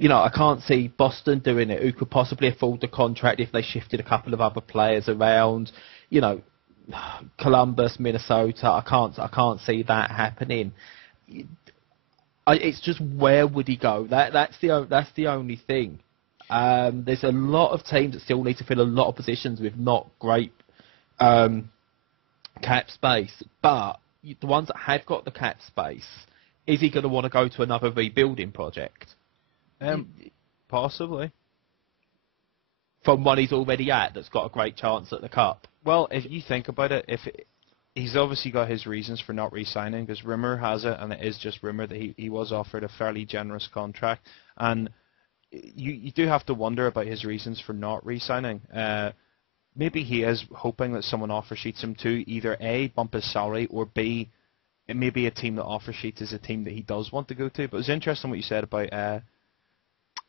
I can't see Boston doing it, who could possibly afford the contract if they shifted a couple of other players around. You know, Columbus, Minnesota. I can't see that happening. It's just, where would he go? That's the only thing. There's a lot of teams that still need to fill a lot of positions with not great cap space, but the ones that have got the cap space, is he going to want to go to another rebuilding project? Possibly. From one he's already at, that's got a great chance at the Cup. Well, if you think about it, he's obviously got his reasons for not re-signing, because rumour has it, and it is just rumour, that he was offered a fairly generous contract, and you do have to wonder about his reasons for not re-signing. Maybe he is hoping that someone offer sheets him to either A, bump his salary, or B, it may be a team that offer sheets is a team that he does want to go to. But it was interesting what you said about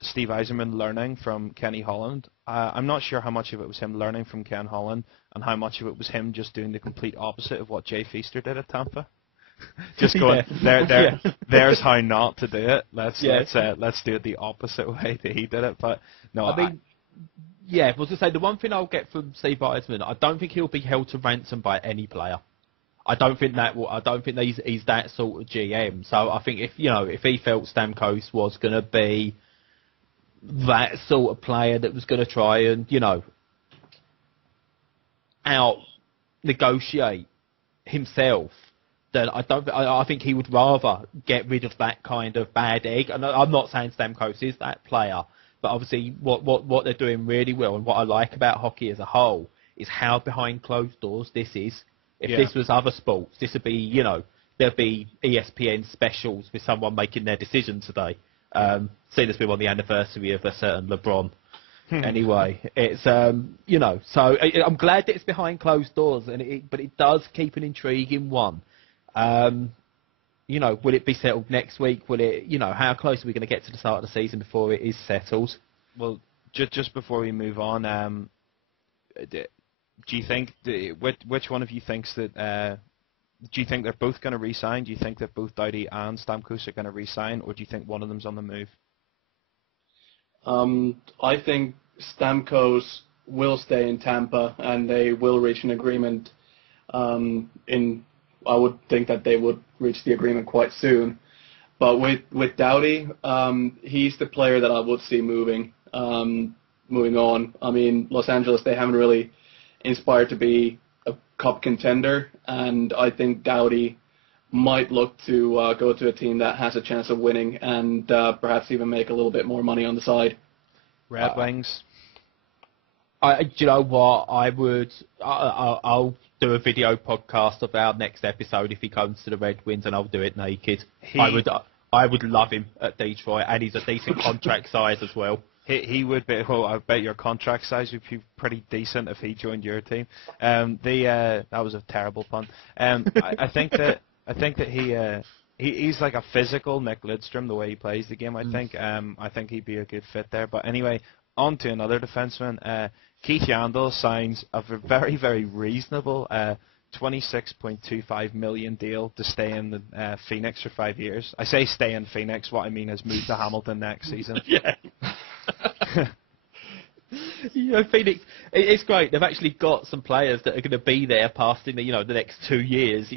Steve Yzerman learning from Kenny Holland. I'm not sure how much of it was him learning from Ken Holland and how much of it was him just doing the complete opposite of what Jay Feaster did at Tampa. Just going, there's how not to do it. Let's do it the opposite way that he did it. But no, I was to say, the one thing I'll get from Steve Yzerman, I don't think he'll be held to ransom by any player. I don't think he's that sort of GM. So I think if he felt Stamkos was going to be that sort of player that was going to try and out negotiate himself, then I think he would rather get rid of that kind of bad egg. And I'm not saying Stamkos is that player, but obviously what they're doing really well, and what I like about hockey as a whole, is how behind closed doors this is. If this was other sports, this would be, there'd be ESPN specials with someone making their decision today. Seeing as we're on the anniversary of a certain LeBron. Anyway, it's, so I'm glad that it's behind closed doors, but it does keep an intriguing one. Will it be settled next week? Will it, how close are we going to get to the start of the season before it is settled? Well, just before we move on, do you think, which one of you thinks that, do you think they're both going to re-sign? Do you think that both Doughty and Stamkos are going to re-sign, or do you think one of them's on the move? I think Stamkos will stay in Tampa, and they will reach an agreement. I would think that they would reach the agreement quite soon. But with Doughty, he's the player that I would see moving on. I mean, Los Angeles, they haven't really inspired to be a cup contender, and I think Doughty might look to go to a team that has a chance of winning and perhaps even make a little bit more money on the side. Red Wings. Do you know what? I'll do a video podcast of our next episode if he comes to the Red Wings, and I'll do it naked. I would love him at Detroit, and he's a decent contract size as well. He would be. Well, I bet your contract size would be pretty decent if he joined your team. That was a terrible pun. I think that he's like a physical Nick Lidstrom the way he plays the game. I think he'd be a good fit there. But anyway, on to another defenseman. Keith Yandel signs a very, very reasonable $26.25 million deal to stay in Phoenix for 5 years. I say stay in Phoenix. What I mean is move to Hamilton next season. Yeah. Phoenix, it's great. They've actually got some players that are going to be there past in the next 2 years.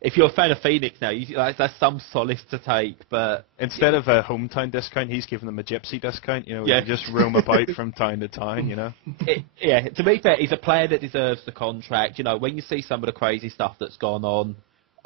If you're a fan of Phoenix now, that's some solace to take. But instead of a hometown discount, he's giving them a gypsy discount. You just roam about from town to town. To be fair, he's a player that deserves the contract. When you see some of the crazy stuff that's gone on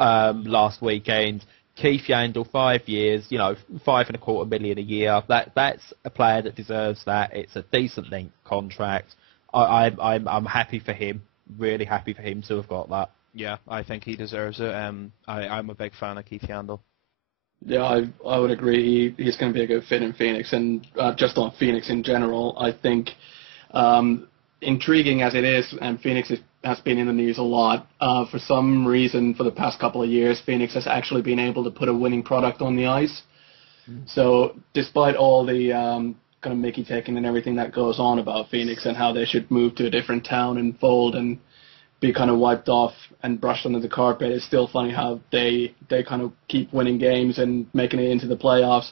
last weekend, Keith Yandel, 5 years, $5.25 million a year. That's a player that deserves that. It's a decent length contract. I'm happy for him. Really happy for him to have got that. Yeah, I think he deserves it. I'm a big fan of Keith Yandel. Yeah, I would agree. He's going to be a good fit in Phoenix, and just on Phoenix in general, I think intriguing as it is, and Phoenix has been in the news a lot. For some reason, for the past couple of years, Phoenix has actually been able to put a winning product on the ice. So despite all the kind of Mickey taking and everything that goes on about Phoenix and how they should move to a different town and fold and be kind of wiped off and brushed under the carpet, it's still funny how they kind of keep winning games and making it into the playoffs.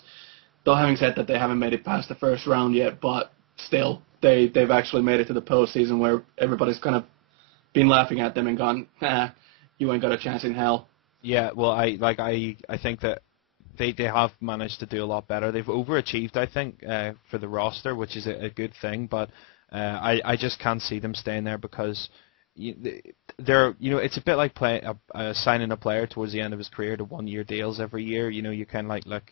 though having said that, they haven't made it past the first round yet, but still, they've actually made it to the postseason where everybody's kind of been laughing at them and gone, you ain't got a chance in hell. Yeah, well, I think that they have managed to do a lot better. They've overachieved, I think, for the roster, which is a good thing. But I just can't see them staying there because they're it's a bit like signing a player towards the end of his career to 1-year deals every year. You kind of like look,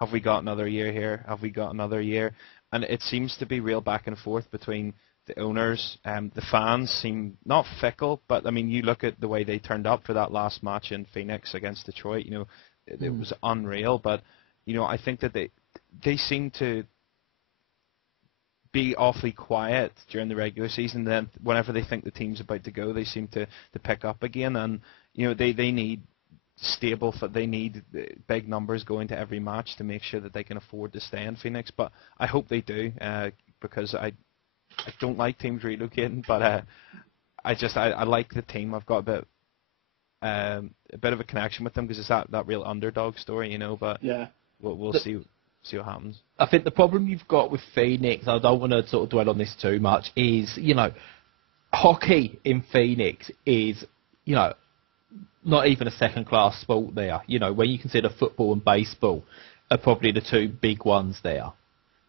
have we got another year here? Have we got another year? And it seems to be real back and forth between the owners. The fans seem not fickle, but I mean, you look at the way they turned up for that last match in Phoenix against Detroit. It was unreal. But I think that they seem to be awfully quiet during the regular season. Then whenever they think the team's about to go, they seem to pick up again. And they need stable. They need big numbers going to every match to make sure that they can afford to stay in Phoenix. But I hope they do because I don't like teams relocating, but I like the team. I've got a bit of a connection with them because it's that real underdog story, But yeah, we'll see what happens. I think the problem you've got with Phoenix, I don't want to sort of dwell on this too much, is hockey in Phoenix is not even a second-class sport there. When you consider football and baseball are probably the two big ones there.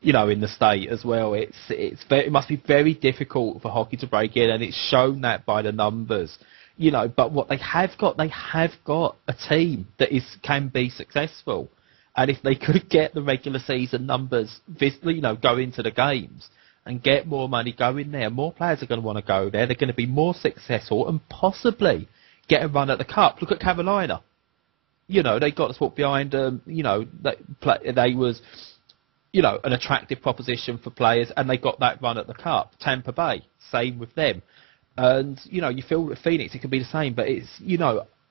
In the state as well, it must be very difficult for hockey to break in, and it's shown that by the numbers. But what they have got a team that can be successful, and if they could get the regular season numbers, go into the games and get more money going there, more players are going to want to go there. They're going to be more successful and possibly get a run at the cup. Look at Carolina. They got the support behind them. They was. An attractive proposition for players, and they got that run at the Cup. Tampa Bay, same with them. And, you feel with Phoenix, it could be the same, but it's,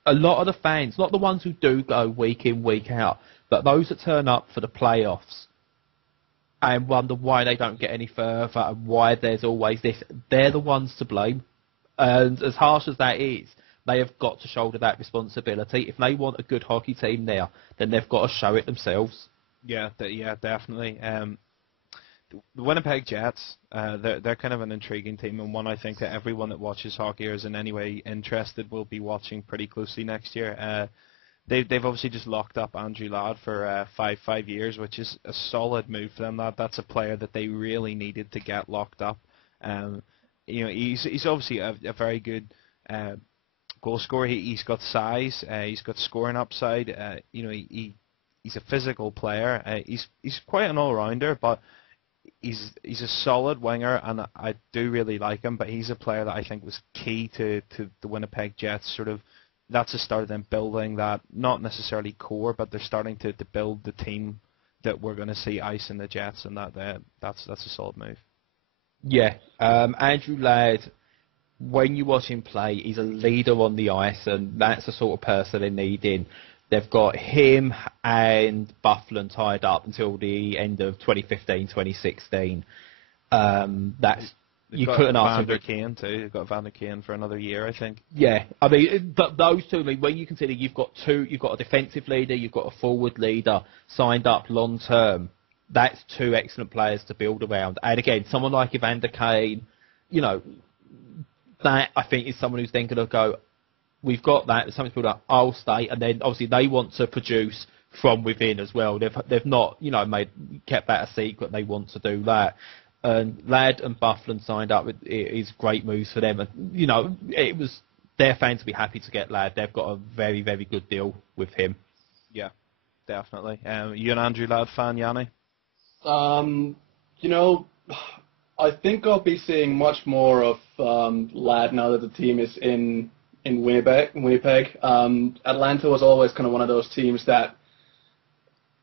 a lot of the fans, not the ones who do go week in, week out, but those that turn up for the playoffs and wonder why they don't get any further and why there's always this, they're the ones to blame. And as harsh as that is, they have got to shoulder that responsibility. If they want a good hockey team there, then they've got to show it themselves. Yeah, definitely. The Winnipeg Jets, they're kind of an intriguing team, and one I think that everyone that watches hockey or is in any way interested will be watching pretty closely next year. They've obviously just locked up Andrew Ladd for 5 years, which is a solid move for them. That's a player that they really needed to get locked up. He's obviously a very good goal scorer. He's got size. He's got scoring upside. He's a physical player. He's quite an all-rounder, but he's a solid winger, and I do really like him. But he's a player that I think was key to the Winnipeg Jets. Sort of, that's the start of them building that, not necessarily core, but they're starting to build the team that we're going to see ice in the Jets, and that's a solid move. Yeah, Andrew Ladd, when you watch him play, he's a leader on the ice, and that's the sort of person they need in. They've got him and Bufflin tied up until the end of 2015, 2016. You couldn't ask Van der Kane too. You've got Van der Kane for another year, I think. Yeah, I mean, but those two. I mean, when you consider you've got a defensive leader, you've got a forward leader signed up long term. That's two excellent players to build around. And again, someone like Evander Kane, that I think is someone who's then going to go, we've got that. There's something to build up. I'll stay, and then obviously they want to produce from within as well. They've not kept that a secret. They want to do that. And Ladd and Bufflin signed up. It is great moves for them, and it was their fans to be happy to get Ladd. They've got a very, very good deal with him. Yeah, definitely. You an Andrew Ladd fan, Janne? I think I'll be seeing much more of Ladd now that the team is in Winnipeg. Atlanta was always kind of one of those teams that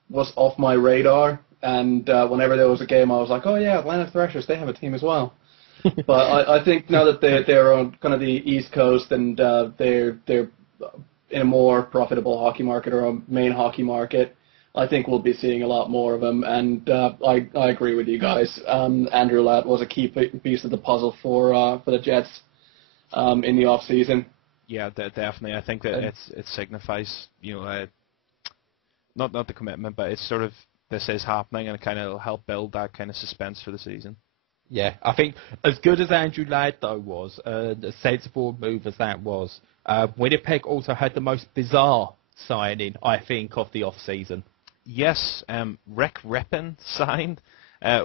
was off my radar, and whenever there was a game, I was like, oh yeah, Atlanta Thrashers, they have a team as well. But I think now that they're on kind of the East Coast and they're in a more profitable hockey market or a main hockey market, I think we'll be seeing a lot more of them. And I agree with you guys. Andrew Ladd was a key piece of the puzzle for the Jets in the off season. Yeah, definitely. I think that it signifies, not the commitment, but it's sort of this is happening, and it kind of help build that kind of suspense for the season. Yeah, I think as good as Andrew Ladd though was, a sensible move as that was, Winnipeg also had the most bizarre signing, I think, of the off-season. Yes, Rick Rippon signed.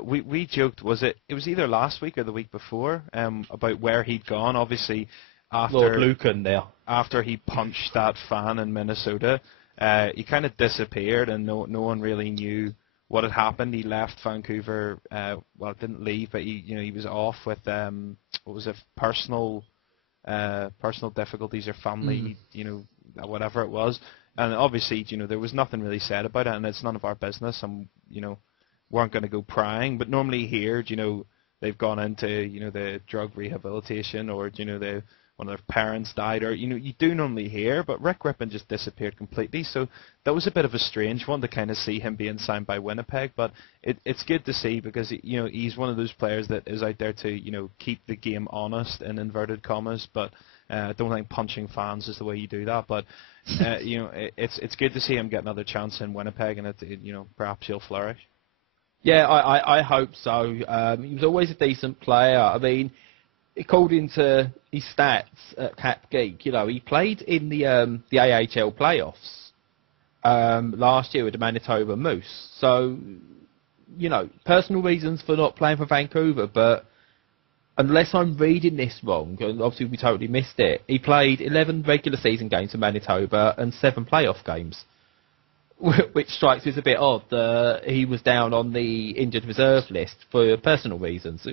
We joked, it was either last week or the week before, about where he'd gone. Obviously, Lord Lucan there. After he punched that fan in Minnesota, he kind of disappeared, and no one really knew what had happened. He left Vancouver. Didn't leave, but he was off with personal difficulties or family, whatever it was. And obviously, there was nothing really said about it, and it's none of our business, and weren't going to go prying. But normally here, they've gone into the drug rehabilitation, or one of their parents died, or you do normally hear. But Rick Rippon just disappeared completely, so that was a bit of a strange one to kind of see him being signed by Winnipeg. But it's good to see, because he's one of those players that is out there to keep the game honest in inverted commas. But I don't think punching fans is the way you do that. But it's good to see him get another chance in Winnipeg, and perhaps he'll flourish. Yeah, I hope so. He was always a decent player. I mean, according to his stats at Cap Geek, he played in the AHL playoffs last year with the Manitoba Moose. So, personal reasons for not playing for Vancouver, but unless I'm reading this wrong, and obviously we totally missed it, he played 11 regular season games for Manitoba and 7 playoff games, which strikes me as a bit odd. He was down on the injured reserve list for personal reasons.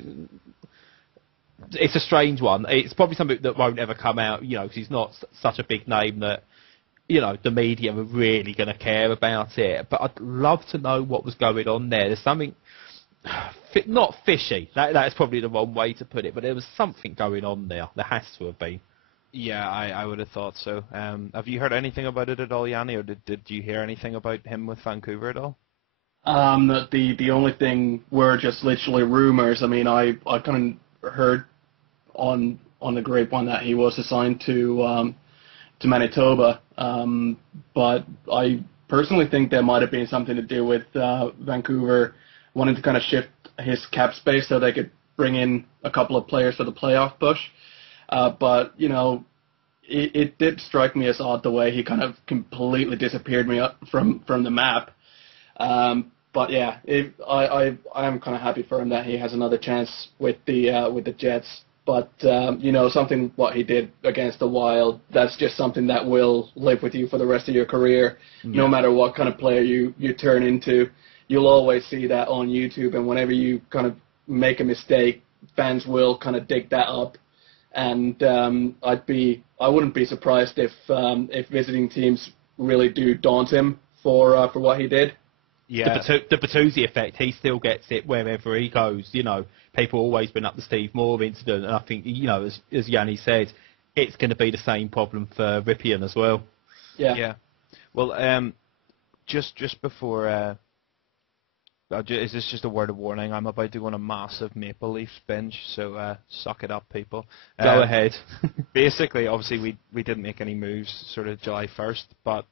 It's a strange one. It's probably something that won't ever come out, because he's not such a big name that, the media are really going to care about it. But I'd love to know what was going on there. There's something, not fishy, that's probably the wrong way to put it, but there was something going on there. There has to have been. Yeah, I would have thought so. Have you heard anything about it at all, Janne, or did you hear anything about him with Vancouver at all? The only thing were just literally rumors. I mean, I kind of heard on the grapevine that he was assigned to Manitoba, but I personally think there might have been something to do with Vancouver wanting to kind of shift his cap space so they could bring in a couple of players for the playoff push. But it did strike me as odd the way he kind of completely disappeared from the map. But yeah, I am kind of happy for him that he has another chance with the Jets. But something what he did against the Wild, that's just something that will live with you for the rest of your career. Yeah. No matter what kind of player you turn into, you'll always see that on YouTube. And whenever you kind of make a mistake, fans will kind of dig that up. And I wouldn't be surprised if visiting teams really do daunt him for what he did. Yeah. The Bertuzzi effect, he still gets it wherever he goes. People always bring up the Steve Moore incident, and I think, as Janne said, it's going to be the same problem for Ripien as well. Yeah. Yeah. Well, just before, is this just a word of warning? I'm about to go on a massive Maple Leafs binge, so suck it up, people. Go ahead. Basically, obviously, we didn't make any moves sort of July 1st, but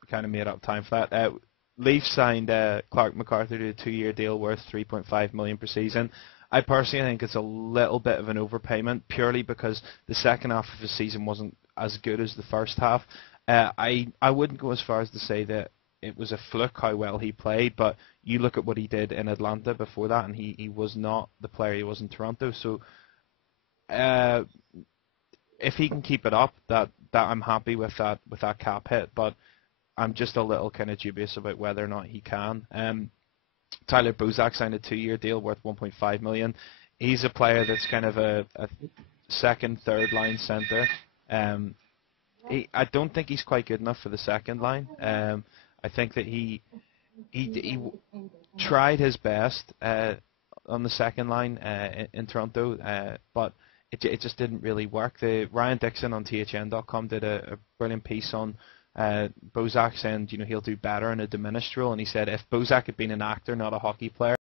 we kind of made up time for that. Leafs signed Clark MacArthur to a 2-year deal worth $3.5 million per season. I personally think it's a little bit of an overpayment, purely because the second half of the season wasn't as good as the first half. I wouldn't go as far as to say that it was a fluke how well he played, but you look at what he did in Atlanta before that, and he was not the player he was in Toronto. So if he can keep it up, that I'm happy with that cap hit, but I'm just a little kind of dubious about whether or not he can. Tyler Bozak signed a 2-year deal worth $1.5 million. He's a player that's kind of a second, third line center. I don't think he's quite good enough for the second line. I think that he tried his best on the second line in Toronto, but it just didn't really work. Ryan Dixon on THN.com did a brilliant piece on Bozak saying, he'll do better in a diminished role, and he said if Bozak had been an actor, not a hockey player,